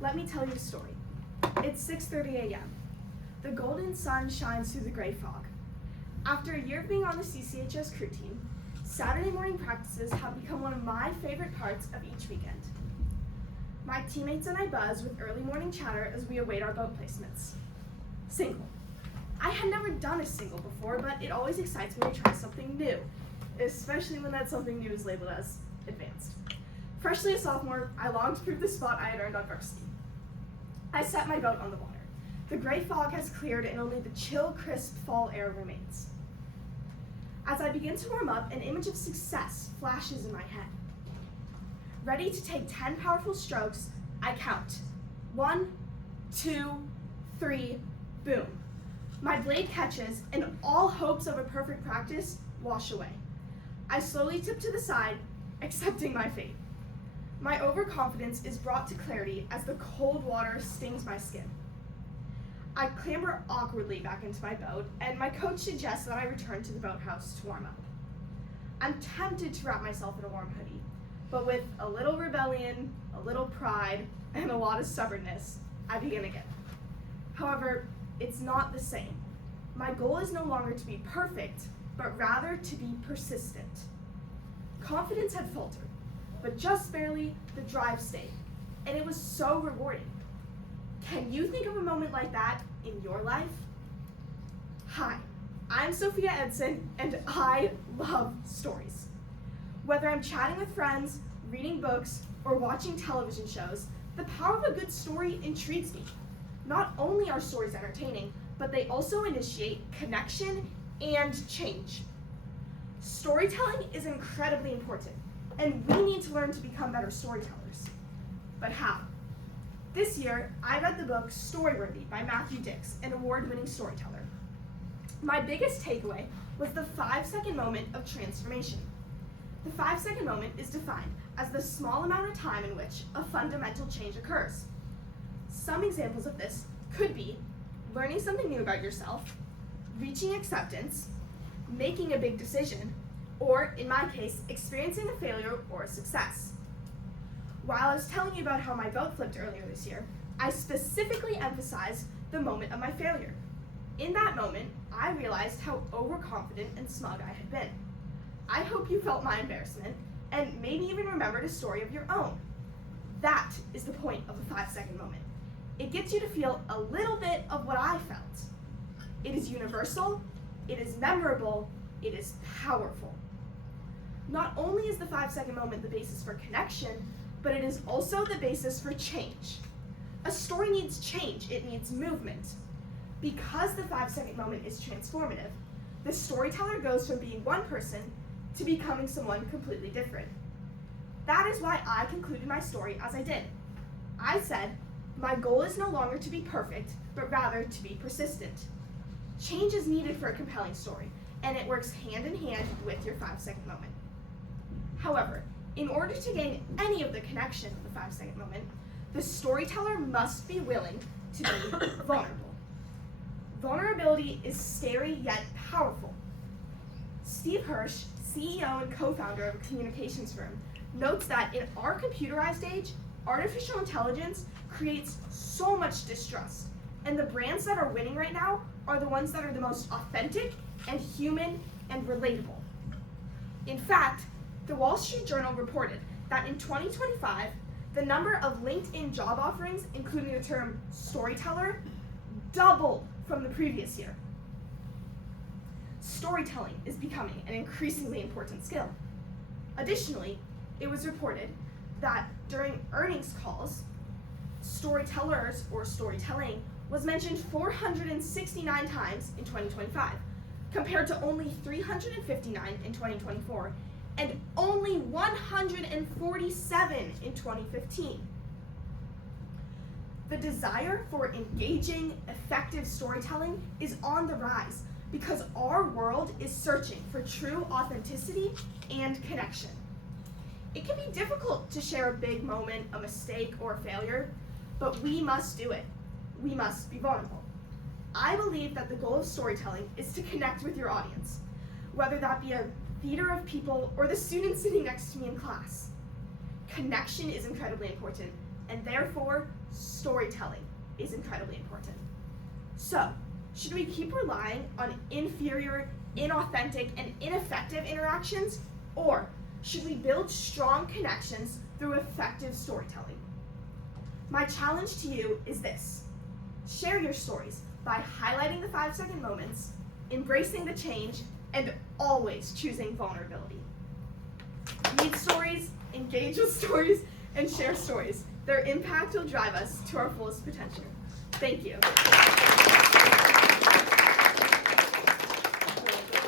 Let me tell you a story. It's 6:30 a.m. The golden sun shines through the gray fog. After a year of being on the CCHS crew team, Saturday morning practices have become one of my favorite parts of each weekend. My teammates and I buzz with early morning chatter as we await our boat placements. Single. I had never done a single before, but it always excites me to try something new, especially when that something new is labeled as advanced. Freshly a sophomore, I longed to prove the spot I had earned on varsity. I set my boat on the water. The gray fog has cleared and only the chill, crisp fall air remains. As I begin to warm up, an image of success flashes in my head. Ready to take 10 powerful strokes, I count. 1, 2, 3, boom. My blade catches, and all hopes of a perfect practice wash away. I slowly tip to the side, accepting my fate. My overconfidence is brought to clarity as the cold water stings my skin. I clamber awkwardly back into my boat, and my coach suggests that I return to the boathouse to warm up. I'm tempted to wrap myself in a warm hoodie, but with a little rebellion, a little pride, and a lot of stubbornness, I begin again. However, it's not the same. My goal is no longer to be perfect, but rather to be persistent. Confidence had faltered, but just barely, the drive stayed, and it was so rewarding. Can you think of a moment like that in your life? Hi, I'm Sophia Edson, and I love stories. Whether I'm chatting with friends, reading books, or watching television shows, the power of a good story intrigues me. Not only are stories entertaining, but they also initiate connection and change. Storytelling is incredibly important, and we need to learn to become better storytellers. But how? This year, I read the book Storyworthy by Matthew Dix, an award-winning storyteller. My biggest takeaway was the 5-second moment of transformation. The 5-second moment is defined as the small amount of time in which a fundamental change occurs. Some examples of this could be learning something new about yourself, reaching acceptance, making a big decision, or, in my case, experiencing a failure or a success. While I was telling you about how my boat flipped earlier this year, I specifically emphasized the moment of my failure. In that moment, I realized how overconfident and smug I had been. I hope you felt my embarrassment, and maybe even remembered a story of your own. That is the point of a 5-second moment. It gets you to feel a little bit of what I felt. It is universal, it is memorable, it is powerful. Not only is the 5-second moment the basis for connection, but it is also the basis for change. A story needs change, it needs movement. Because the 5-second moment is transformative, the storyteller goes from being one person to becoming someone completely different. That is why I concluded my story as I did. I said, my goal is no longer to be perfect, but rather to be persistent. Change is needed for a compelling story, and it works hand in hand with your 5-second moment. However, in order to gain any of the connection of the 5-second moment, the storyteller must be willing to be vulnerable. Vulnerability is scary yet powerful. Steve Hirsch, CEO and co-founder of a communications firm, notes that in our computerized age, artificial intelligence creates so much distrust, and the brands that are winning right now are the ones that are the most authentic and human and relatable. In fact, the Wall Street Journal reported that in 2025, the number of LinkedIn job offerings, including the term storyteller, doubled from the previous year. Storytelling is becoming an increasingly important skill. Additionally, it was reported that during earnings calls, storytellers or storytelling was mentioned 469 times in 2025, compared to only 359 in 2024, and only 147 in 2015. The desire for engaging, effective storytelling is on the rise because our world is searching for true authenticity and connection. It can be difficult to share a big moment, a mistake, or a failure, but we must do it. We must be vulnerable. I believe that the goal of storytelling is to connect with your audience, whether that be a theater of people or the students sitting next to me in class. Connection is incredibly important, and therefore storytelling is incredibly important. So, should we keep relying on inferior, inauthentic, and ineffective interactions, or should we build strong connections through effective storytelling? My challenge to you is this: share your stories by highlighting the 5-second moments, embracing the change, and always choosing vulnerability. Read stories, engage with stories, and share stories. Their impact will drive us to our fullest potential. Thank you.